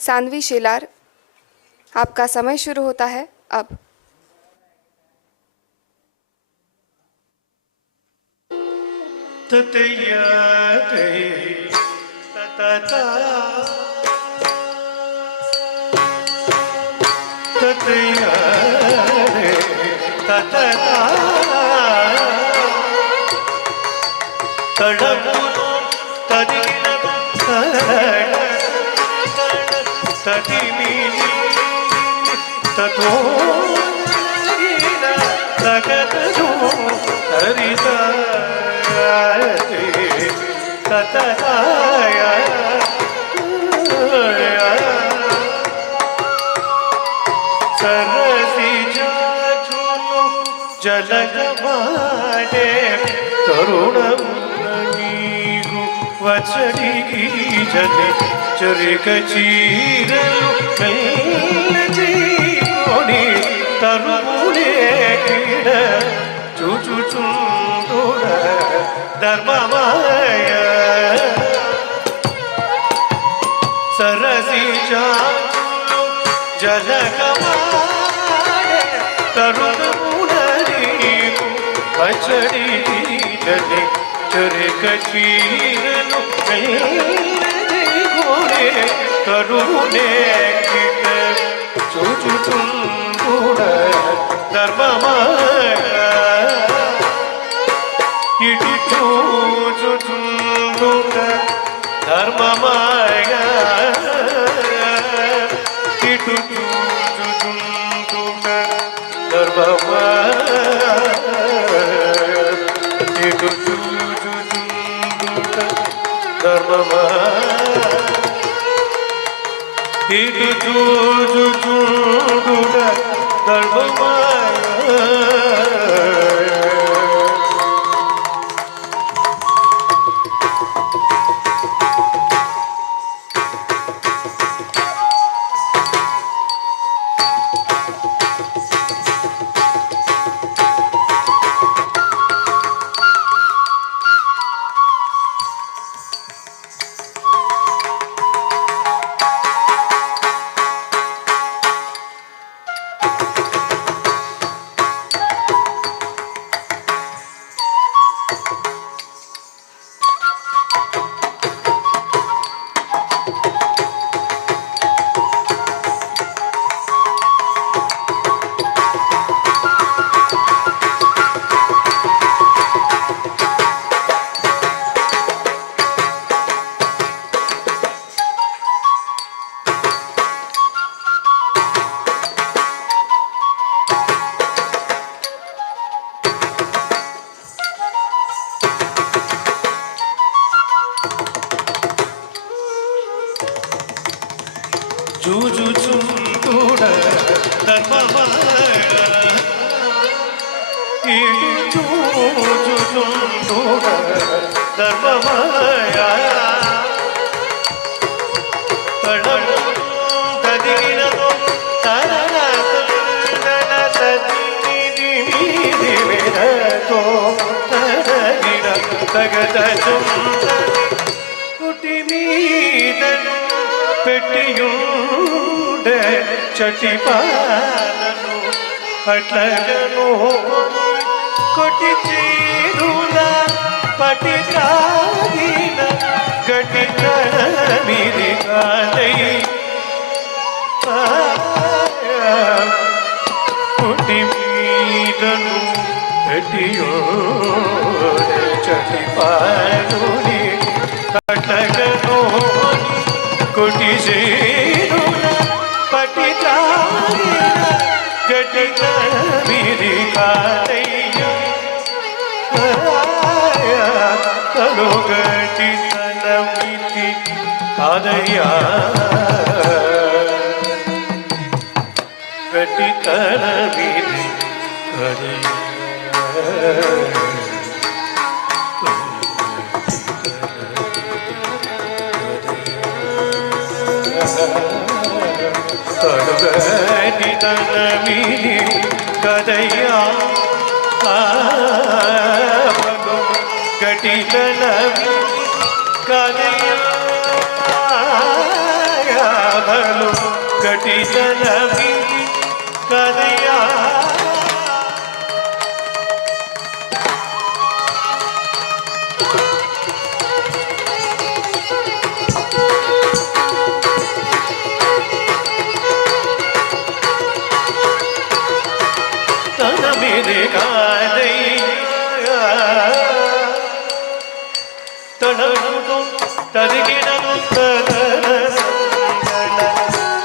सानवी शेलार, आपका समय शुरू होता है अब। జలగమాడే తరుణము వచడికి జలి చరిక చీరలు మెల్లజీకొని తరుములే కిడ చూచుచుండుర ధర్మమాయ సరసి చాచులు జలగమాడే తరుణము పచడి జలి చరిక చీరలు మెల్లజీకొని తరుములే కిడ చూచుచుండుర ధర్మమాయ ఇటు చూచుచుండుర ధర్మమాయ ఇటు చూచుచుండుర ధర్మమాయ ఇటు చూచుచుండుర ధర్మమాయ ఇటు చూచుచుండుర ధర్మమాయ చూచుచుండుర ధర్మమాయ ఇటు చూచుచుండుర ధర్మమాయ తడము కదిగినదో తరణ తండన సదిని దివిరతో తరగిన తగద చుండని కుటి మీదను పెట్టియుండే చటిపాలను అట్లగను కొట్టి తీరుల పటి కాగిన గటి కణమిది కాదై కుటి మీదను పెట్టియుండే చటిపాలుని అట్లగను కొట్టి చేరుల పటి కాగిన గటి కణమిది కాదయ్య కలుగటి తనమితి కాదయ్యా గటి కణమిది కాదయ్యా కలుగటి తనమిది కాదయ్యా గటి కణమిది కాదయ్యా ಕಟಿತನ ಮಿತಿ ಕದೆಯ ತನ ಮೇಲೆ ಕಾದೆಯ ತಡಗುದು ತದಗಿನದು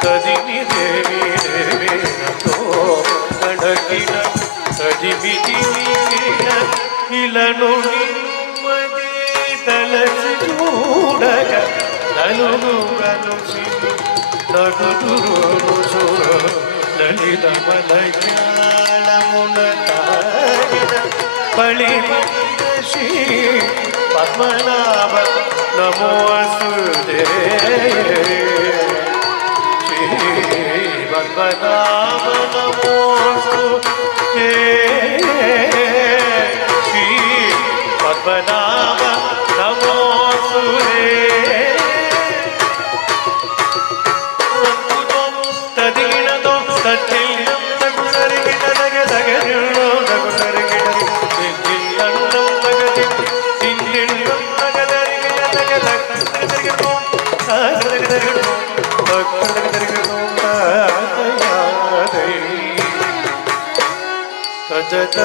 ತದಿನಿ ದೇವಿ ದೇವೇನೋ ತಡಗಿನ ತದಿಮಿತಿ ಇಲನು ನಿಮ್ಮದೇ ತಲಸಿ ಚೂಡಗ ನಲುಗುಗನು ಸಿರಿ ನಗುದುರು ಸುರ ಲಲಿತ ಮಲಯಾಳ ಮುನತಾಗಿನ ಬಳಿ ಶ್ರೀ ಪದ್ಮನಾಭ ನಮೋ ಸುದೇ ಶ್ರೀ ಪದ್ಮನಾಭ ನಮೋ ಸುದೇ ಶ್ರೀ ಪದ್ಮನಾಭ ನಮೋ ಸುದೇ ತದಿಗಿಣದೋ ತಚ್ಚಿಲ್ಲ ತಗುಣರಿಗೆ ತದಗೆ ತಗೆದಿಳ್ಳೋ ತಗುಣರಿಗೆ ತಿಂದಿಲ್ಲಣ್ಣೋ ತಗದಿ ತಿಂದಿಳ್ಳೋ ತಗದರಿಗೆ ತಗೆ ತಗದರಿಗಿಡೋ ತಗದರಿಗಿಡೋ ತಗದರಿಗಿಡೋ ತಗಯಾದೈ ತಜದ